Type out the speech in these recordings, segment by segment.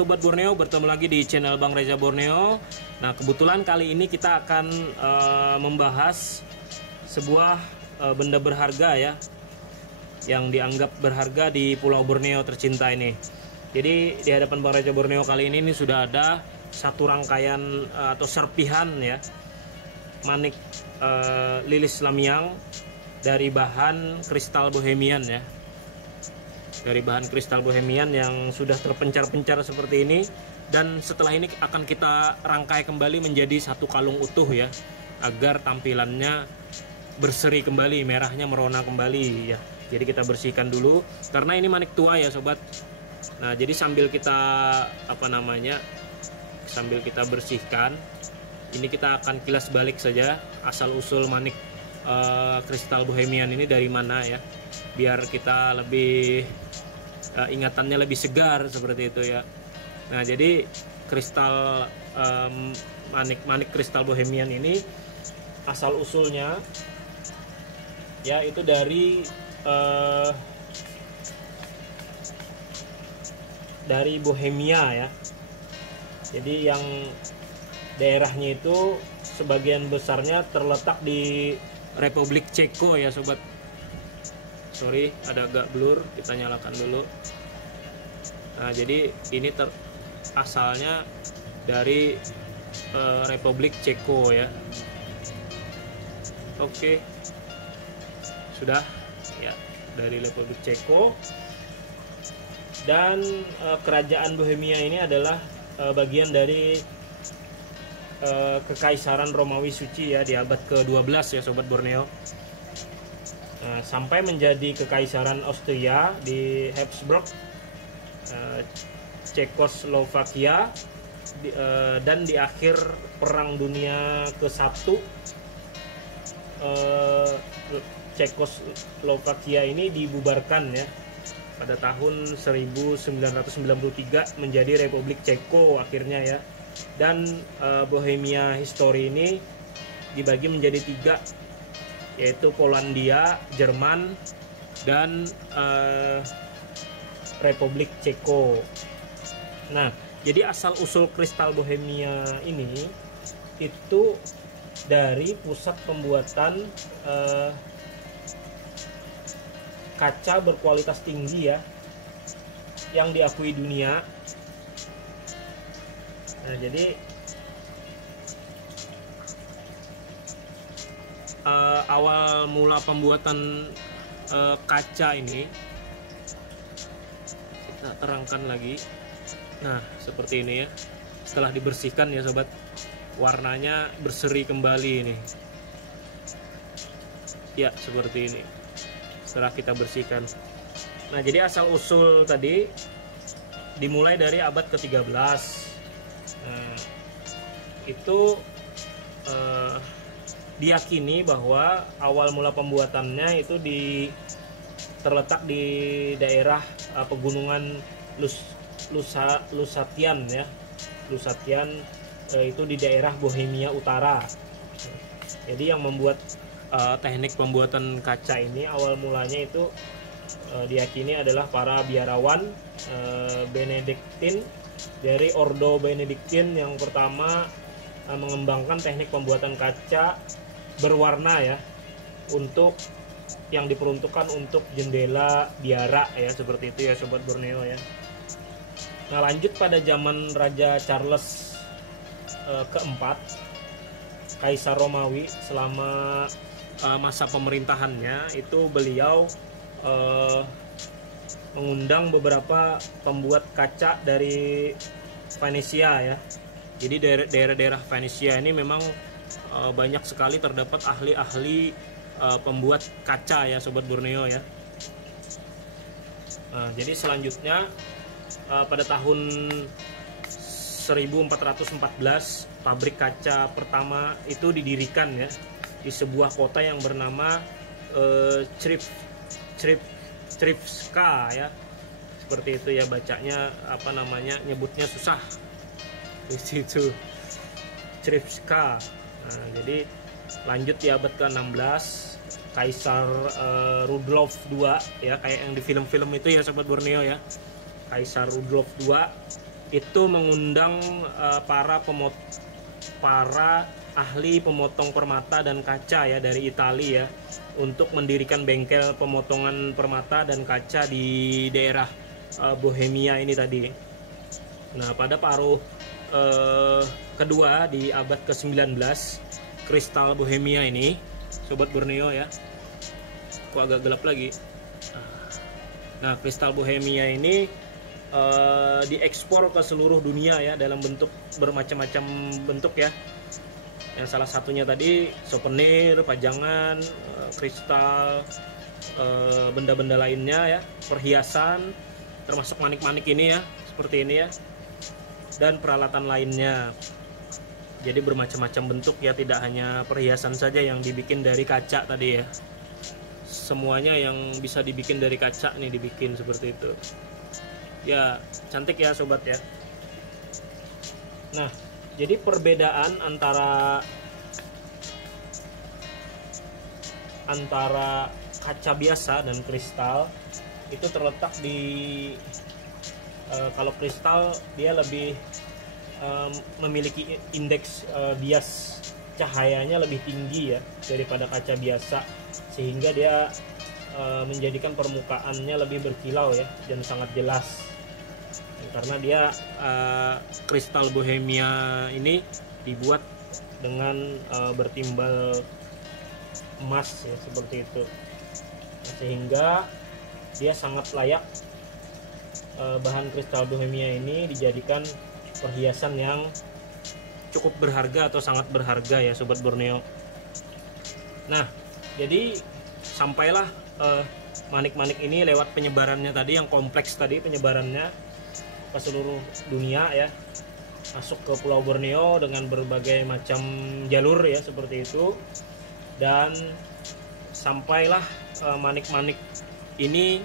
Sobat Borneo, bertemu lagi di channel Bang Reza Borneo. Nah, kebetulan kali ini kita akan membahas sebuah benda berharga ya, yang dianggap berharga di Pulau Borneo tercinta ini. Jadi di hadapan Bang Reza Borneo kali ini sudah ada satu rangkaian atau serpihan ya, manik lilis lamiang dari bahan kristal bohemian ya. Dari bahan kristal bohemian yang sudah terpencar-pencar seperti ini, dan setelah ini akan kita rangkai kembali menjadi satu kalung utuh ya, agar tampilannya berseri kembali, merahnya merona kembali ya. Jadi kita bersihkan dulu karena ini manik tua ya sobat. Nah, jadi sambil kita sambil kita bersihkan, ini kita akan kilas balik saja asal usul manik kristal bohemian ini dari mana ya, biar kita lebih ingatannya lebih segar seperti itu ya. Nah, jadi kristal manik kristal bohemian ini asal usulnya ya itu dari Bohemia ya. Jadi yang daerahnya itu sebagian besarnya terletak di Republik Ceko ya sobat. Sorry, ada agak blur, kita nyalakan dulu. Nah, jadi ini asalnya dari Republik Ceko ya. Oke, sudah ya, dari Republik Ceko. Dan kerajaan Bohemia ini adalah bagian dari Kekaisaran Romawi Suci ya, di abad ke-12 ya sobat Borneo. Nah, sampai menjadi Kekaisaran Austria di Habsburg, Cekoslovakia, dan di akhir Perang Dunia ke-1 Cekoslovakia ini dibubarkan ya pada tahun 1993 menjadi Republik Ceko akhirnya ya. Dan Bohemia History ini dibagi menjadi 3, yaitu Polandia, Jerman, dan Republik Ceko. Nah, jadi asal usul kristal Bohemia ini itu dari pusat pembuatan kaca berkualitas tinggi ya, yang diakui dunia. Nah, jadi awal mula pembuatan kaca ini kita terangkan lagi. Nah, seperti ini ya, setelah dibersihkan ya sobat, warnanya berseri kembali ini ya, seperti ini setelah kita bersihkan. Nah, jadi asal usul tadi dimulai dari abad ke-13. Nah, itu diyakini bahwa awal mula pembuatannya itu terletak di daerah pegunungan Lusatian ya. Lusatian itu di daerah Bohemia Utara. Jadi yang membuat teknik pembuatan kaca ini awal mulanya itu diyakini adalah para biarawan Benediktin dari Ordo Benediktin yang pertama mengembangkan teknik pembuatan kaca berwarna ya, untuk yang diperuntukkan untuk jendela biara ya, seperti itu ya sobat Borneo ya. Nah, lanjut pada zaman Raja Charles keempat, Kaisar Romawi, selama masa pemerintahannya itu beliau mengundang beberapa pembuat kaca dari Venesia ya. Jadi daerah-daerah Venesia ini memang banyak sekali terdapat ahli-ahli pembuat kaca ya sobat Borneo ya. Nah, jadi selanjutnya pada tahun 1414 pabrik kaca pertama itu didirikan ya di sebuah kota yang bernama Tripska ya, seperti itu ya bacanya, nyebutnya susah di situ, Tripska. Nah, jadi lanjut di abad ke-16 Kaisar Rudolf II ya, kayak yang di film-film itu ya sobat Borneo ya, Kaisar Rudolf II itu mengundang para ahli pemotong permata dan kaca ya dari Italia ya, untuk mendirikan bengkel pemotongan permata dan kaca di daerah Bohemia ini tadi. Nah, pada paruh kedua di abad ke-19, kristal Bohemia ini, Sobat Borneo ya, kok agak gelap lagi. Nah, kristal Bohemia ini diekspor ke seluruh dunia ya, dalam bentuk bermacam-macam bentuk ya. Yang salah satunya tadi souvenir, pajangan, kristal, benda-benda lainnya ya, perhiasan, termasuk manik-manik ini ya, seperti ini ya, dan peralatan lainnya. Jadi bermacam-macam bentuk ya, tidak hanya perhiasan saja yang dibikin dari kaca tadi ya. Semuanya yang bisa dibikin dari kaca nih dibikin seperti itu. Ya, cantik ya sobat ya. Nah, jadi perbedaan antara kaca biasa dan kristal itu terletak di kalau kristal dia lebih memiliki indeks bias cahayanya lebih tinggi ya daripada kaca biasa, sehingga dia menjadikan permukaannya lebih berkilau ya dan sangat jelas. Karena dia kristal Bohemia ini dibuat dengan bertimbal emas ya, seperti itu. Nah, sehingga dia sangat layak, bahan kristal Bohemia ini dijadikan perhiasan yang cukup berharga atau sangat berharga ya Sobat Borneo. Nah, jadi sampailah manik-manik ini lewat penyebarannya tadi yang kompleks tadi, penyebarannya ke seluruh dunia ya, masuk ke Pulau Borneo dengan berbagai macam jalur ya, seperti itu. Dan sampailah manik-manik ini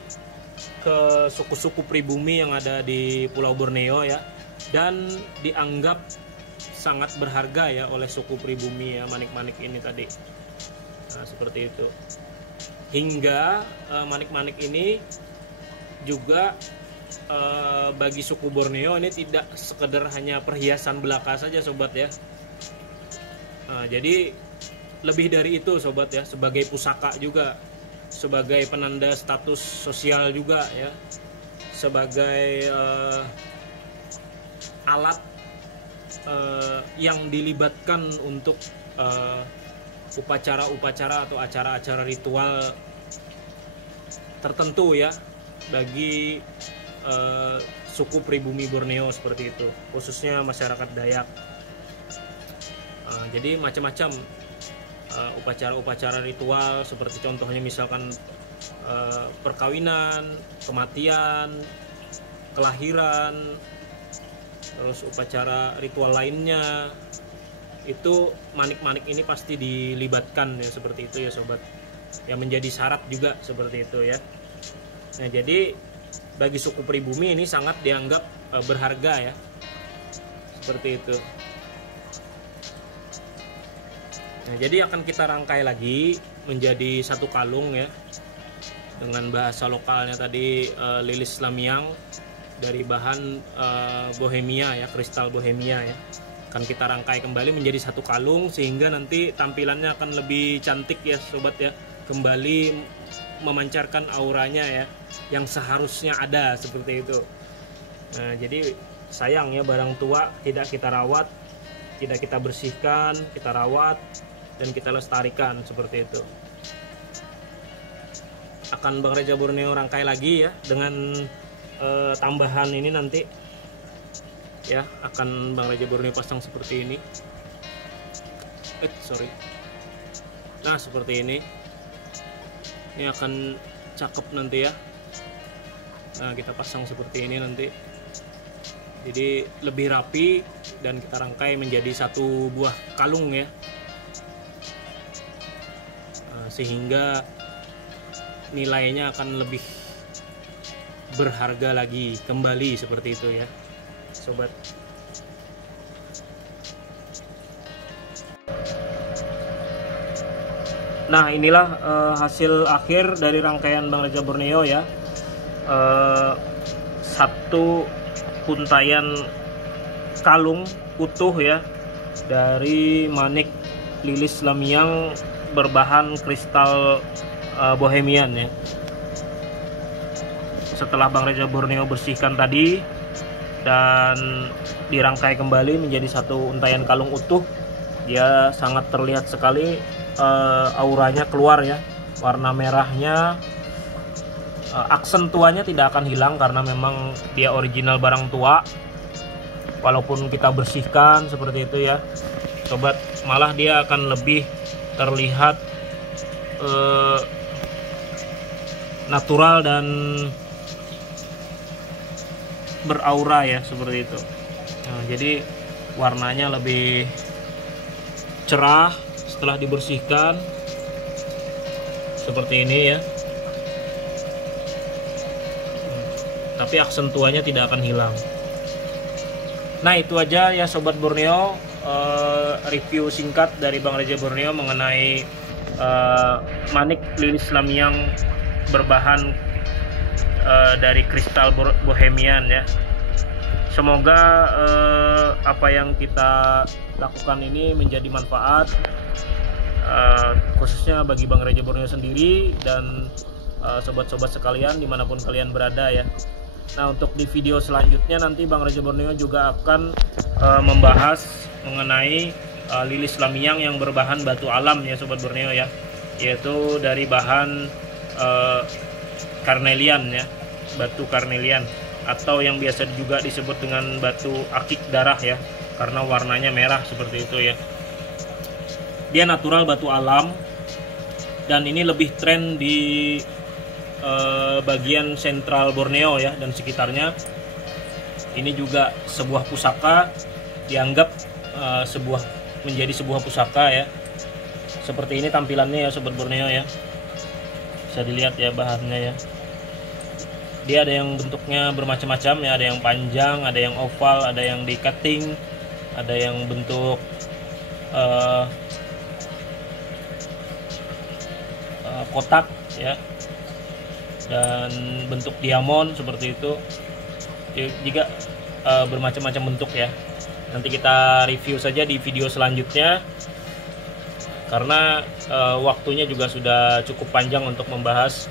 ke suku-suku pribumi yang ada di Pulau Borneo ya, dan dianggap sangat berharga ya oleh suku pribumi ya, manik-manik ini tadi. Nah, seperti itu. Hingga manik-manik ini juga bagi suku Borneo ini tidak sekedar hanya perhiasan belaka saja sobat ya. Nah, jadi lebih dari itu sobat ya, sebagai pusaka juga, sebagai penanda status sosial juga ya, sebagai alat yang dilibatkan untuk upacara-upacara atau acara-acara ritual tertentu ya bagi suku pribumi Borneo, seperti itu, khususnya masyarakat Dayak. Jadi macam-macam upacara-upacara ritual, seperti contohnya misalkan perkawinan, kematian, kelahiran, terus upacara ritual lainnya, itu manik-manik ini pasti dilibatkan ya, seperti itu ya sobat, yang menjadi syarat juga seperti itu ya. Nah, jadi bagi suku pribumi ini sangat dianggap berharga ya, seperti itu. Nah, jadi akan kita rangkai lagi menjadi satu kalung ya, dengan bahasa lokalnya tadi lilis lamiang, dari bahan Bohemia ya, kristal Bohemia ya. Akan kita rangkai kembali menjadi satu kalung, sehingga nanti tampilannya akan lebih cantik ya sobat ya, kembali memancarkan auranya ya, yang seharusnya ada, seperti itu. Nah, jadi sayang ya, barang tua tidak kita rawat, tidak kita bersihkan, kita rawat dan kita lestarikan, seperti itu. Akan Bang Reza Borneo rangkai lagi ya dengan tambahan ini nanti ya, akan Bang Reza Borneo pasang seperti ini. Nah, seperti ini. Ini akan cakep nanti ya. Nah, kita pasang seperti ini nanti. Jadi lebih rapi dan kita rangkai menjadi satu buah kalung ya. Nah, sehingga nilainya akan lebih berharga lagi kembali, seperti itu ya sobat. Nah, inilah hasil akhir dari rangkaian Bang Reza Borneo ya. Satu untayan kalung utuh ya dari manik lilis lamiang berbahan kristal Bohemian ya. Setelah Bang Reza Borneo bersihkan tadi dan dirangkai kembali menjadi satu untayan kalung utuh, dia sangat terlihat sekali auranya keluar ya. Warna merahnya, aksen tuanya tidak akan hilang karena memang dia original barang tua. Walaupun kita bersihkan seperti itu ya sobat, malah dia akan lebih terlihat natural dan beraura ya, seperti itu. Nah, jadi warnanya lebih cerah setelah dibersihkan seperti ini ya. Tapi aksen tuanya tidak akan hilang. Nah, itu aja ya Sobat Borneo, review singkat dari Bang Reza Borneo mengenai manik lilis lamiang berbahan dari kristal Bohemian ya. Semoga apa yang kita lakukan ini menjadi manfaat, khususnya bagi Bang Reza Borneo sendiri dan sobat-sobat sekalian dimanapun kalian berada ya. Nah, untuk di video selanjutnya nanti Bang Reza Borneo juga akan membahas mengenai lilis lamiang yang berbahan batu alam ya Sobat Borneo ya, yaitu dari bahan karnelian ya, batu karnelian, atau yang biasa juga disebut dengan batu akik darah ya, karena warnanya merah seperti itu ya. Dia natural batu alam dan ini lebih tren di bagian sentral Borneo ya dan sekitarnya. Ini juga sebuah pusaka, dianggap menjadi sebuah pusaka ya. Seperti ini tampilannya ya Sobat Borneo ya. Bisa dilihat ya bahannya ya. Dia ada yang bentuknya bermacam-macam ya, ada yang panjang, ada yang oval, ada yang di cutting, ada yang bentuk kotak ya, dan bentuk diamond seperti itu. Juga bermacam-macam bentuk ya. Nanti kita review saja di video selanjutnya karena waktunya juga sudah cukup panjang untuk membahas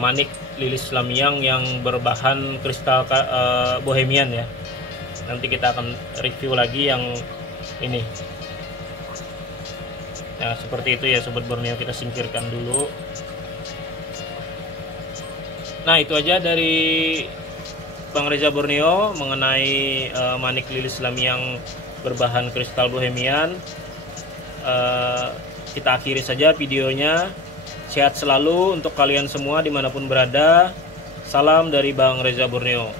manik lilis lamiang yang berbahan kristal Bohemian ya. Nanti kita akan review lagi yang ini. Nah, seperti itu ya Sobat Borneo, kita singkirkan dulu. Nah, itu aja dari Bang Reza Borneo mengenai manik lilis lamiang berbahan kristal Bohemian. Kita akhiri saja videonya. Sehat selalu untuk kalian semua dimanapun berada. Salam dari Bang Reza Borneo.